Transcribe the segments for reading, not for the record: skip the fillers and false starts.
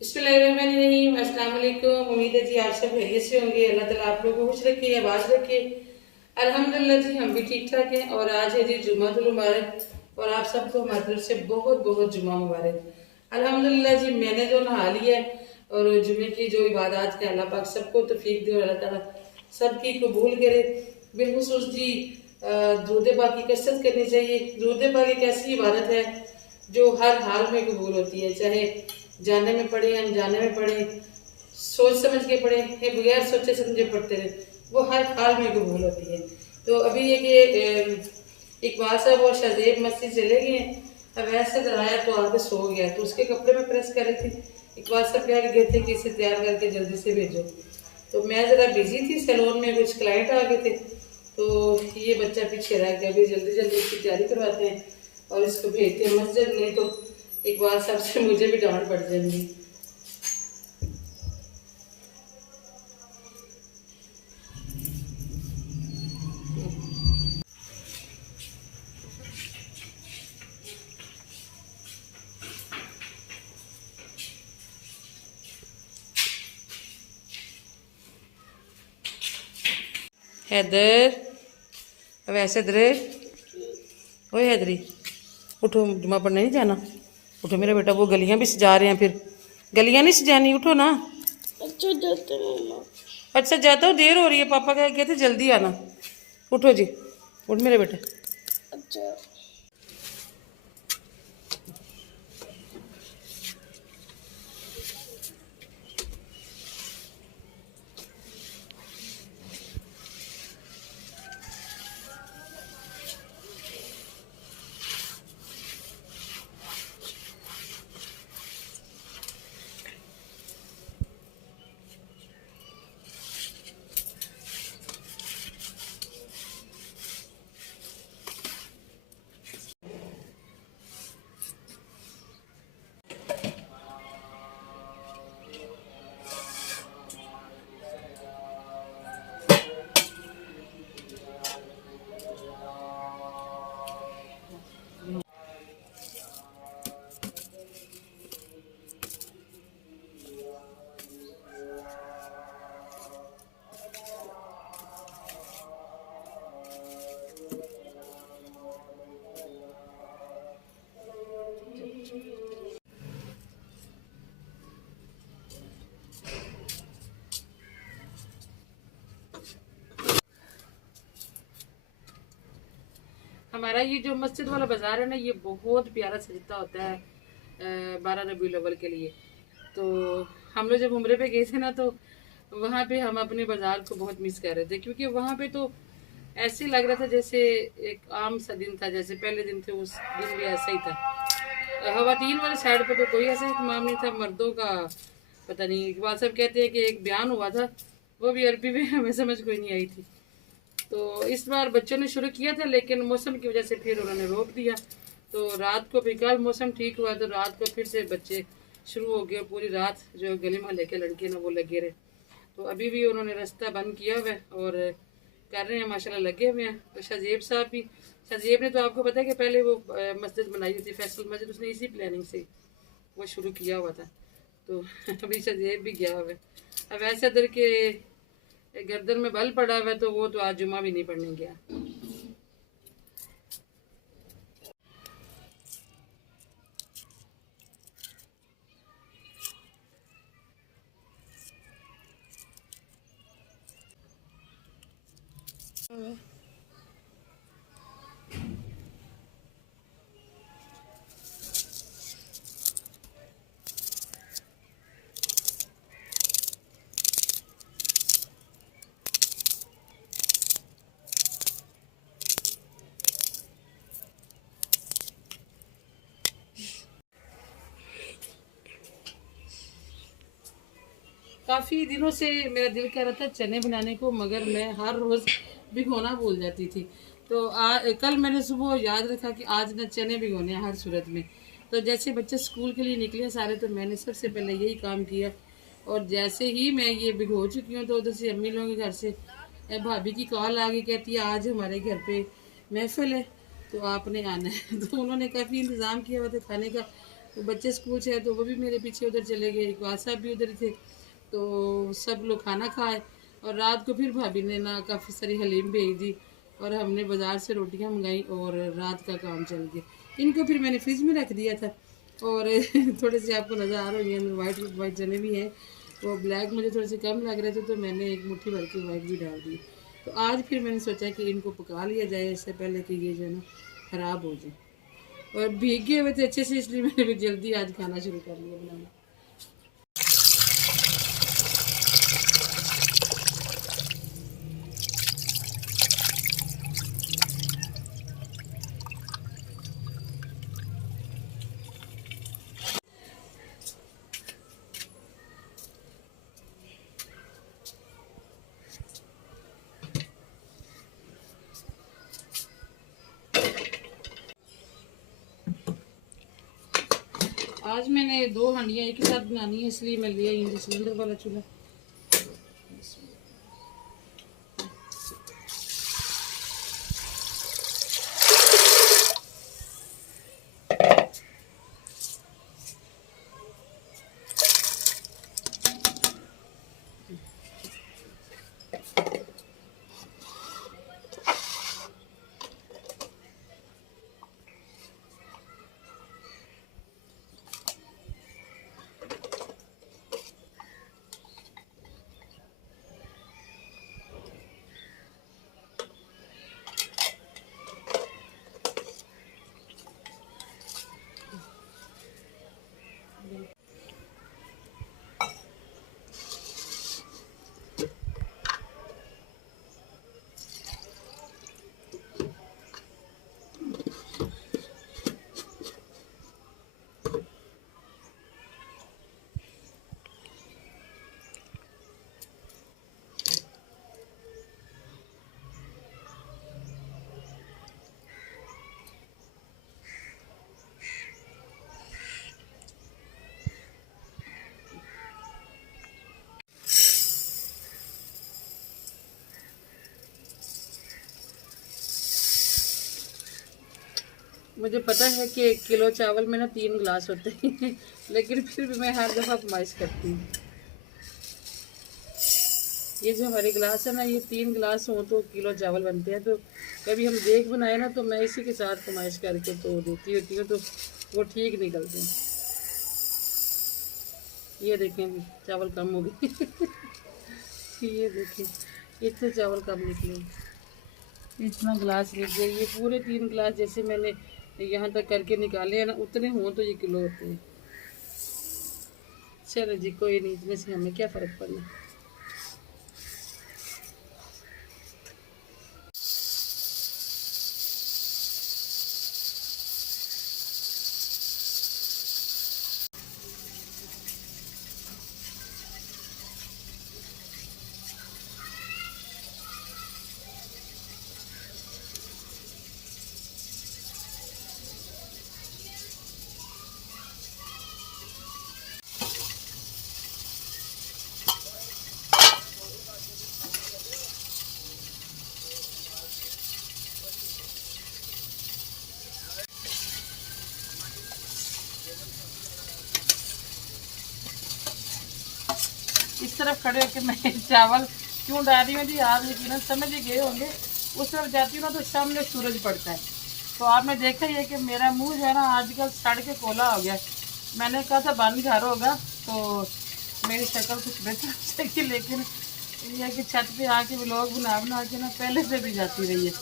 बिस्मिल्लाहिर्रहमानिर्रहीम। अस्सलाम वालेकुम। उम्मीद है जी आप सब खैरियत से होंगे। अल्लाह ताला आप लोगों को खुश रखे, आबाद रखे। अल्हम्दुलिल्लाह जी हम भी ठीक ठाक हैं। और आज है जी जुम्मतुल मुबारक और आप सबको हमारी तरफ से बहुत बहुत जुम्मा मुबारक। अल्हम्दुलिल्लाह जी मैंने जो नहा लिया है और जुम्मे की जो इबादत है अल्लाह पाक सबको तौफीक दे और अल्लाह ताला सबकी कबूल करे। बिलखुसूस जी दुरूद पाक की कसरत करनी चाहिए। दुरूद पाक एक ऐसी इबादत है जो हर हाल में कबूल होती है, चाहे जाने में पढ़े अनजाने में पढ़े, सोच समझ के पढ़े या बगैर सोचे समझे पढ़ते रहे, वो हर हाल में कबूल होती है। तो अभी ये कि इकबाल साहब और शाहजेब मस्जिद चले गए हैं। अब ऐसे डराया तो आके सो गया, तो उसके कपड़े में प्रेस कर रही थी। इकबाल साहब कह के गए थे कि इसे तैयार करके जल्दी से भेजो। तो मैं ज़रा बिजी थी, सैलून में कुछ क्लाइंट आ गए थे, तो ये बच्चा पीछे रह गया। अभी जल्दी जल्दी इसकी तैयारी करवाते हैं और इसको भेजते हैं मस्जिद, नहीं तो इकबाल साहब से मुझे भी डांट पड़ जाएगी। हैदर, अब ऐसे दरे, ओए हैदरी, उठो, जुम्मा पढ़ने नहीं जाना। उठो मेरा बेटा, वो गलियां भी सजा रहे हैं, फिर गलियां नहीं सजानी, उठो ना। अच्छा जाते मम्मा। अच्छा जाता हूँ, देर हो रही है, पापा कह गए थे जल्दी आना। उठो जी, उठ मेरे बेटे। अच्छा। हमारा ये जो मस्जिद वाला बाजार है ना, ये बहुत प्यारा सजता होता है 12 रबीउल अव्वल के लिए। तो हम लोग जब उम्रे पे गए थे ना, तो वहाँ पे हम अपने बाजार को बहुत मिस कर रहे थे, क्योंकि वहाँ पे तो ऐसे लग रहा था जैसे एक आम सा दिन था, जैसे पहले दिन थे उस दिन भी ऐसा ही था। खवातीन वाली साइड पे तो कोई ऐसा इत्माम नहीं था, मर्दों का पता नहीं। इकबाल साहब कहते हैं कि एक बयान हुआ था, वो भी अरबी में हमें समझ कोई नहीं आई थी। तो इस बार बच्चों ने शुरू किया था, लेकिन मौसम की वजह से फिर उन्होंने रोक दिया। तो रात को भी कल मौसम ठीक हुआ, तो रात को फिर से बच्चे शुरू हो गए। पूरी रात जो गली मोहल्ले के लड़के ना वो लगे रहे। तो अभी भी उन्होंने रास्ता बंद किया हुआ है और कर रहे हैं, माशाल्लाह लगे हुए हैं। तो शाहजेब साहब भी, शाहजेब ने तो आपको पता है कि पहले वो मस्जिद बनाई हुई थी, फैसल मस्जिद, उसने इसी प्लानिंग से वो शुरू किया हुआ था। तो अभी शाहजेब भी गया हुआ है। अब ऐसे इधर के गर्दन में बल पड़ा हुआ है, तो वो तो आज जुमा भी नहीं पढ़ने गया। काफ़ी दिनों से मेरा दिल कह रहा था चने बनाने को, मगर मैं हर रोज़ भिगोना भूल जाती थी। तो कल मैंने सुबह याद रखा कि आज ना चने भिगोने हैं हर सूरत में। तो जैसे बच्चे स्कूल के लिए निकले सारे, तो मैंने सबसे पहले यही काम किया। और जैसे ही मैं ये भिगो चुकी हूँ, तो उधर से अम्मी लोगों के घर से भाभी की कॉल आ गई, कहती है आज हमारे घर पे महफिल है, तो आपने आना है। तो उन्होंने काफ़ी इंतज़ाम किया हुआ था खाने का। तो बच्चे स्कूल से आए तो वो भी मेरे पीछे उधर चले गए, इकबाल साहब भी उधर थे। तो सब लोग खाना खाए और रात को फिर भाभी ने ना काफ़ी सारी हलीम भेज दी और हमने बाज़ार से रोटियां मंगाई और रात का काम चल गया। इनको फिर मैंने फ्रिज में रख दिया था और थोड़े से आपको नज़र आ रहे हैं वाइट वाइट चने भी हैं, वो ब्लैक मुझे थोड़े से कम लग रहे थे तो मैंने एक मुट्ठी भर के वाइट भी डाल दी। तो आज फिर मैंने सोचा कि इनको पका लिया जाए इससे पहले कि ये जो है ना ख़राब हो जाए। और भीगे हुए थे अच्छे से, इसलिए मैंने भी जल्दी आज खाना शुरू कर लिया बनाना। आज मैंने 2 हांडियाँ एक ही साथ बनानी है, इसलिए मैं लिया ये सिलेंडर वाला चूल्हा। मुझे पता है कि 1 किलो चावल में ना 3 गिलास होते हैं लेकिन फिर भी मैं हर दफ़ा फरमाइश करती हूँ। ये जो हमारे गिलास है ना, ये 3 गिलास हो तो किलो चावल बनते हैं। तो कभी हम देख बनाए ना तो मैं इसी के साथ फरमाइश करके तो देती होती हूँ, तो वो ठीक निकलते हैं। ये देखें चावल कम हो गए ये देखें इतने चावल कम निकले, इतना गिलास लीजिए। ये पूरे 3 गिलास जैसे मैंने यहाँ तक करके निकाले हैं ना, उतने हों तो ये किलो होते हैं। चलो जी कोई नहीं, इतने से हमें क्या फ़र्क पड़ना। इस तरफ खड़े होकर मैं चावल क्यों डाल रही हूँ जी, आप यकीनन समझ ही गए होंगे। उस तरफ जाती हूँ ना तो सामने सूरज पड़ता है, तो आपने देखा ही है कि मेरा मुंह जो है ना आजकल सड़ के कोला हो गया। मैंने कहा था बंद घर होगा तो मेरी शक्ल कुछ बेहतर हो जाएगी, लेकिन ये है कि छत पे आके व्लॉग बना के ना पहले से भी जाती रही है।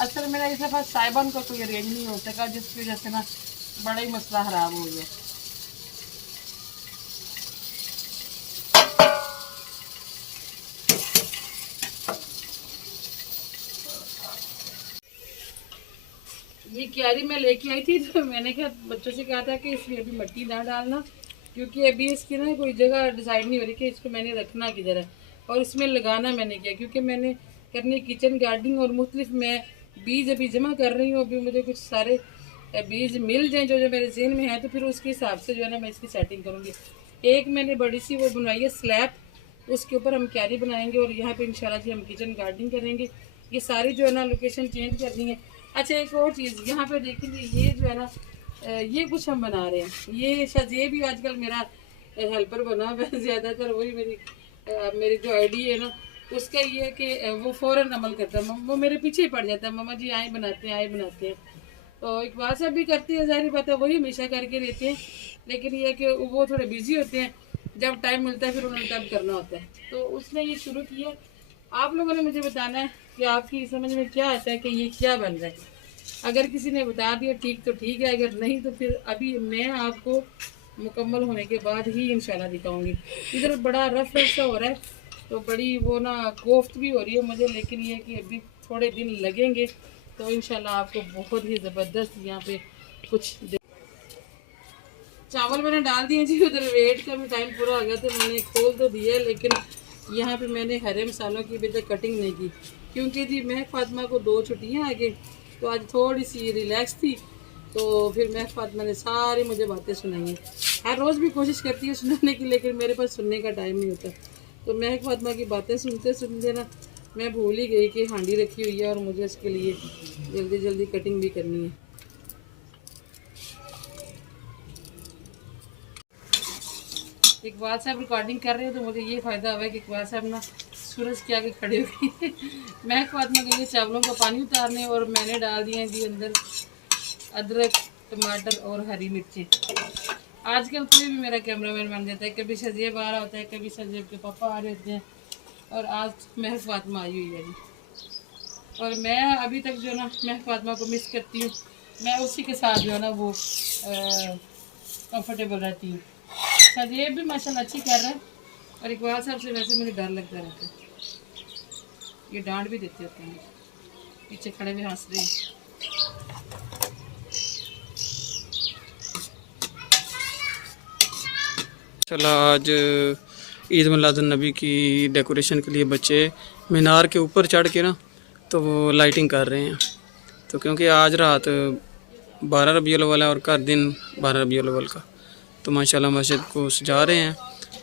असल मेरा इस दफ़ा साइबन का कोई अरेंज नहीं हो सका, जिसकी वजह से ना बड़ा ही मसला ख़राब हो गया। ये क्यारी मैं लेके आई थी तो मैंने कहा बच्चों से कहा था कि इसमें अभी मिट्टी ना डालना, क्योंकि अभी इसकी ना कोई जगह डिसाइड नहीं हो रही कि इसको मैंने रखना किधर है और इसमें लगाना मैंने क्या, क्योंकि मैंने करनी किचन गार्डनिंग और मुख्तलिफ मैं बीज अभी जमा कर रही हूँ। अभी मुझे कुछ सारे बीज मिल जाएँ जो जो मेरे जेहन में है, तो फिर उसके हिसाब से जो है ना मैं इसकी सेटिंग करूँगी। एक मैंने बड़ी सी वो बनवाई है स्लैब, उसके ऊपर हम क्यारी बनाएंगे और यहाँ पे इंशाल्लाह जी हम किचन गार्डनिंग करेंगे। ये सारी जो है ना लोकेशन चेंज करनी है। अच्छा एक और चीज़ यहाँ पे देखेंगे, ये जो है ना ये कुछ हम बना रहे हैं। ये शायद ये भी आजकल मेरा हेल्पर बना हुआ है ज़्यादातर। वही मेरी जो आईडी है ना, उसका ये है कि वो फ़ौरन अमल करता है, वो मेरे पीछे ही पड़ जाता है, मम्मा जी आए बनाते हैं, आए बनाते हैं। तो इकबाल साहब भी करती है, ज़ाहिर बात है वही हमेशा करके रहते हैं, लेकिन ये है कि वो थोड़े बिजी होते हैं, जब टाइम मिलता है फिर उन्होंने तब करना होता है। तो उसने ये शुरू किया। आप लोगों ने मुझे बताना है कि आपकी समझ में क्या आता है कि ये क्या बन रहा है। अगर किसी ने बता दिया ठीक तो ठीक है, अगर नहीं तो फिर अभी मैं आपको मुकम्मल होने के बाद ही इंशाल्लाह दिखाऊंगी। इधर बड़ा रफ सा हो रहा है, तो बड़ी वो ना कोफ्त भी हो रही है मुझे, लेकिन ये कि अभी थोड़े दिन लगेंगे तो इंशाल्लाह आपको बहुत ही ज़बरदस्त यहाँ पे कुछ चावल मैंने डाल दिए जी। उधर वेट का भी टाइम पूरा हो गया तो मैंने खोल तो दिया, लेकिन यहाँ पे मैंने हरे मसालों की अभी तक कटिंग नहीं की, क्योंकि जी महक फातिमा को 2 छुट्टियाँ आ गई, तो आज थोड़ी सी रिलैक्स थी। तो फिर महक फातिमा ने सारी मुझे बातें सुनाई हैं। हर रोज़ भी कोशिश करती है सुनाने की, लेकिन मेरे पास सुनने का टाइम नहीं होता। तो महक फातिमा की बातें सुनते सुनते ना मैं भूल ही गई कि हांडी रखी हुई है और मुझे इसके लिए जल्दी जल्दी कटिंग भी करनी है। इकबाल साहब रिकॉर्डिंग कर रहे हो तो मुझे ये फ़ायदा हुआ है कि इकबाल साहब ना सूरज के आगे खड़े हो गए। महक फातिमा गई चावलों का पानी उतारने, और मैंने डाल दिए जी अंदर अदरक, टमाटर और हरी मिर्ची। आजकल कोई भी मेरा कैमरामैन बन जाता है, कभी शजीब आ रहा होता है, कभी शजीब के पापा आ रहे होते हैं, और आज महक फातिमा आई हुई है जी। और मैं अभी तक जो ना महक फातिमा को मिस करती हूँ, मैं उसी के साथ जो है ना वो कंफर्टेबल रहती हूँ। शजीब भी माशाल्लाह अच्छी कर रहा है, और इकबाल साहब से वैसे मुझे डर लगता रहता है, ये डांट भी देते होते हैं, पीछे खड़े हुए हंस रहे हैं। चला आज ईद मिलादुन्नबी की डेकोरेशन के लिए बच्चे मीनार के ऊपर चढ़ के ना तो वो लाइटिंग कर रहे हैं। तो क्योंकि आज रात 12 रबीउल अव्वल है और कल दिन 12 रबीउल अव्वल का, तो माशाल्लाह मस्जिद को सजा रहे हैं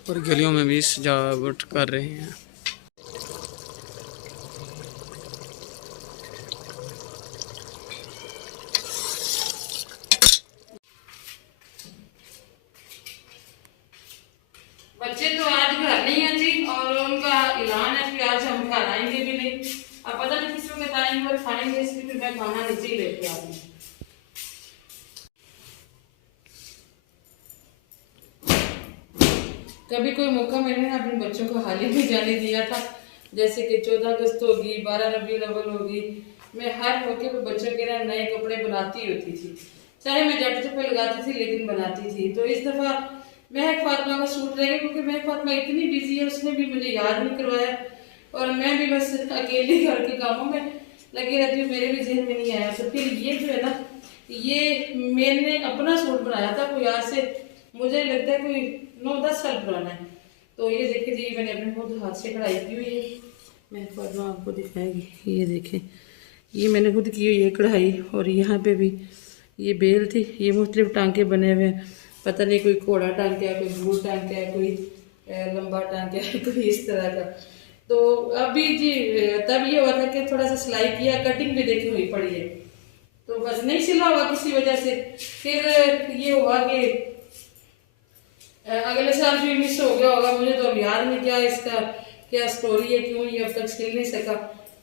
और गलियों में भी सजावट कर रहे हैं। बच्चे तो आज घर नहीं है जी, और उनका ऐलान है कि आज हम घर आएंगे भी नहीं। अब पता नहीं किस वक्त आएंगे और खाएंगे, इसलिए फिर मैं खाना नीचे ही लेके आ रही हूँ। कभी कोई मौका मैंने अपने बच्चों को हाल ही में जाने दिया था, जैसे कि 14 अगस्त होगी, 12 रबीउल अव्वल होगी, मैं हर मौके पे बच्चों के ना नए कपड़े बनाती होती थी, चाहे मैं जट पे लगाती थी लेकिन बनाती थी। तो इस दफा महक फातिमा का सूट रहेगा, क्योंकि महक फातिमा इतनी बिजी है, उसने भी मुझे याद नहीं करवाया, और मैं भी बस अकेले घर के कामों में लगी रहती हूँ, मेरे भी जहन में नहीं आया। तो फिर ये जो है ना, ये मैंने अपना सूट बनाया था कोई आज से मुझे लगता है कोई 9-10 साल पुराना है। तो ये देखिए जी, मैंने अपने खुद हाथ से कढ़ाई की हुई है, मैं फातिमा आपको दिखाएगी। ये देखें, ये मैंने खुद की हुई है कढ़ाई, और यहाँ पे भी ये बेल थी, ये मुख्तलिफ टांके बने हुए हैं, पता नहीं कोई घोड़ा टांका है, कोई भूल टांका है, कोई लंबा टांका है, कोई इस तरह का। तो अभी जी तब ये हुआ था कि थोड़ा सा सिलाई किया, कटिंग भी देखी हुई पड़ी है, तो बस नहीं सिला हुआ किसी वजह से। फिर ये हुआ कि अगले साल भी मिस हो गया होगा, मुझे तो अब याद नहीं क्या इसका क्या स्टोरी है, क्यों ये अब तक सिल नहीं सका।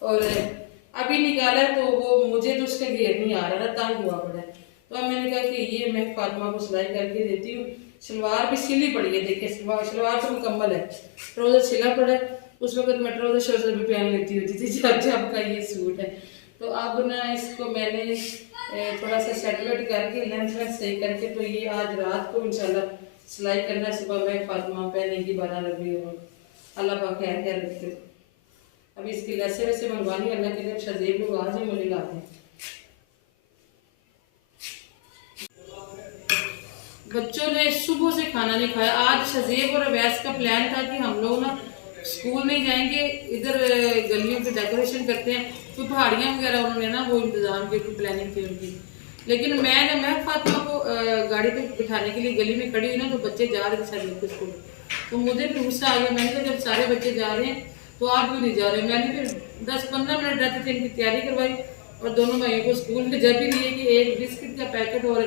और अभी निकाला तो वो मुझे तो उसका घेर नहीं आ रहा था, तंग हुआ पड़ा है। तो अब मैंने कहा कि ये मैं फातिमा को सिलाई करके देती हूँ। सलवार भी सिली पड़ी है, देखिए सलवार तो मुकम्मल है, ट्राउजर सिला पड़ा है। उस वक्त मैं ट्राउजर शोजर भी पहन लेती होती थी जब जब का ये सूट है। तो अब ना इसको मैंने थोड़ा सा सेट वेट करके लेंथ वेंथ सही करके, तो ये आज रात को इंशाल्लाह सिलाई करना, सुबह में फातिमा पहनेगी 12 रबीउल अव्वल, अल्लाह पाक खैर खैर रखे। अभी इसकी लैसे वैसे मंगवानी, अल्लाह के लिए शजीब लोग आज ही मुझे लाते हैं। बच्चों ने सुबह से खाना नहीं खाया। आज शजीब और अवैस का प्लान था कि हम लोग ना स्कूल नहीं जाएंगे, इधर गलियों पे डेकोरेशन करते हैं, कोई पहाड़ियाँ वगैरह उन्होंने ना वो इंतजाम की, प्लानिंग थी उनकी। लेकिन मैं जब महक फातिमा को गाड़ी पे बिठाने के लिए गली में खड़ी हुई ना, तो बच्चे जा रहे थे शजीब के स्कूल, तो मुझे फिर गुस्सा आ गया। मैंने कहा जब सारे बच्चे जा रहे हैं तो आप क्यों नहीं जा रहे। मैंने फिर 10-15 मिनट रहते थे इनकी तैयारी करवाई, और दोनों भाइयों को स्कूल में जब भी लिए कि एक बिस्किट का पैकेट और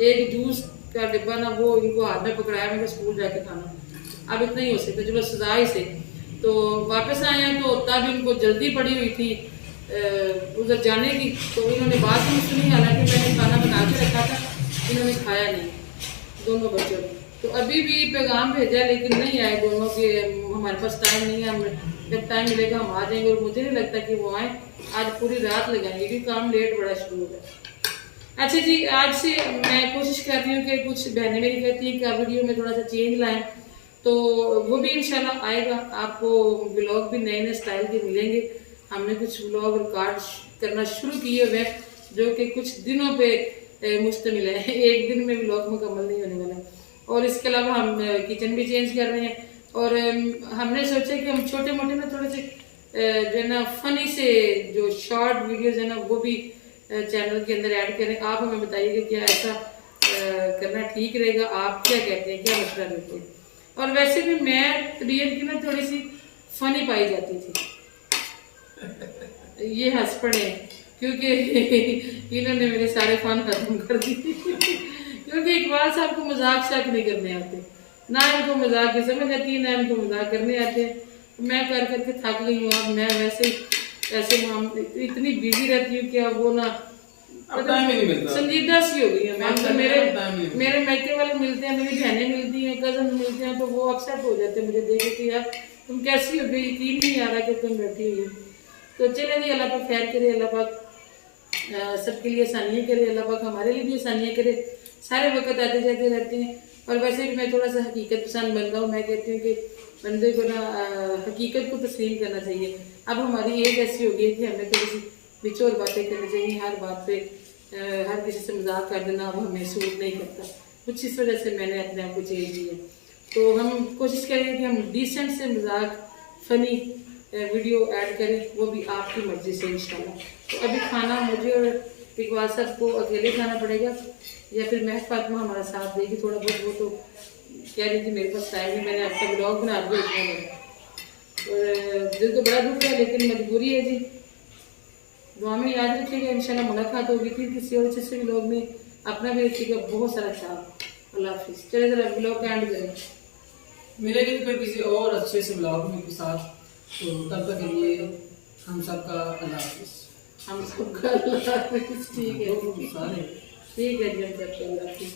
एक जूस का डिब्बा ना वो इनको हाथ में पकड़ाया, मेरे स्कूल जाके खाना, अब इतना ही हो सकता, चलो सजा ही से। तो वापस आए हैं तो तब इनको जल्दी पड़ी हुई थी उधर जाने की, तो इन्होंने बात नहीं सुनी, हालांकि मैंने खाना बना के रखा था, इन्होंने खाया नहीं दोनों बच्चों ने। तो अभी भी पैगाम भेजा है लेकिन नहीं आए दोनों के, हमारे पास टाइम नहीं है, हम जब टाइम मिलेगा हम आ जाएंगे, और मुझे नहीं लगता कि वो आए, आज पूरी रात लगाएंगे क्योंकि काम लेट बड़ा शुरू हो गया। अच्छा जी, आज से मैं कोशिश कर रही हूँ कि कुछ बहनें मेरी कहती हैं कि वीडियो में थोड़ा सा चेंज लाएं, तो वो भी इंशाल्लाह आएगा, आपको व्लॉग भी नए नए स्टाइल के मिलेंगे। हमने कुछ व्लॉग रिकॉर्ड करना शुरू किए हुए जो कि कुछ दिनों पे मुश्तमिल है, एक दिन में व्लॉग मुकम्मल नहीं होने वाला। और इसके अलावा हम किचन भी चेंज कर रहे हैं, और हमने सोचा कि हम छोटे मोटे ना थोड़े से जो है ना फनी से जो शॉर्ट वीडियोज है ना वो भी चैनल के अंदर ऐड करें। आप हमें बताइए कि क्या ऐसा करना ठीक रहेगा, आप क्या कहते हैं, क्या मशवरा देते हैं। और वैसे भी मैं तबीयत की ना थोड़ी सी फनी पाई जाती थी, ये हंस पड़े क्योंकि इन्होंने मेरे सारे फन खत्म कर दिए क्योंकि इकबाल साहब को मजाक शक नहीं करने आते, ना इनको मजाक की समझ आती है, ना इनको मजाक करने आते। मैं कर करके थक गई हूँ, अब मैं वैसे ऐसे इतनी बिजी रहती हूँ कि अब वो ना संजीदा सी हो गई है मैं। तो मेरे मैके वाले मिलते हैं, मेरी बहनें मिलती हैं, कजन मिलते हैं, तो वो अपसेट हो जाते हैं मुझे देख के, यार तुम कैसी हो गई, यकीन नहीं आ रहा कि तुम बैठी हुई हो। तो चले जी, अल्लाह पाक खैर करे, अल्लाह पाक सबके लिए आसानियाँ करे, अल्लाह पाक हमारे लिए भी आसानियाँ करे। सारे वक्त आते जाते रहते हैं, और वैसे भी मैं थोड़ा सा हकीकत पसंद बन रहा हूँ। मैं कहती हूँ कि बंदे को ना हकीकत को तस्लीम करना चाहिए। अब हमारी एज ऐसी हो गई है कि हमें थोड़ी सी बिचौर बातें करनी चाहिए, हर बात पे हर किसी से मजाक कर देना अब हमें सूट नहीं करता। कुछ इस वजह से मैंने अपने आप को चेंज किया। तो हम कोशिश करेंगे कि हम डिसेंट से मजाक फनी वीडियो ऐड करें, वो भी आपकी मर्जी से इंशाल्लाह। तो अभी खाना मुझे और इकबाल साहब को अकेले खाना पड़ेगा, या फिर महक फातिमा हमारा साथ देगी थोड़ा बहुत। वो तो कह रही थी मेरे पास टाइम नहीं, मैंने आपका ब्लॉग बना दिया इतना बड़ा, और दिल तो बड़ा दुख है लेकिन मजबूरी है जी। दुआ में याद रखिएगा, इंशाल्लाह मुलाकात होगी फिर किसी और अच्छे ब्लॉग में। अपना भी रखिएगा बहुत सारा ख्याल। अल्लाह हाफिज़। चले जरा ब्लॉग का एंड करें, मिलेंगे फिर किसी और अच्छे से ब्लॉग में के साथ। तो तब तक के लिए हम सबका अल्लाह हाफिज़। हम सबका अल्लाह हाफिज़। ठीक है जी, हम सबका अल्लाह हाफिज़।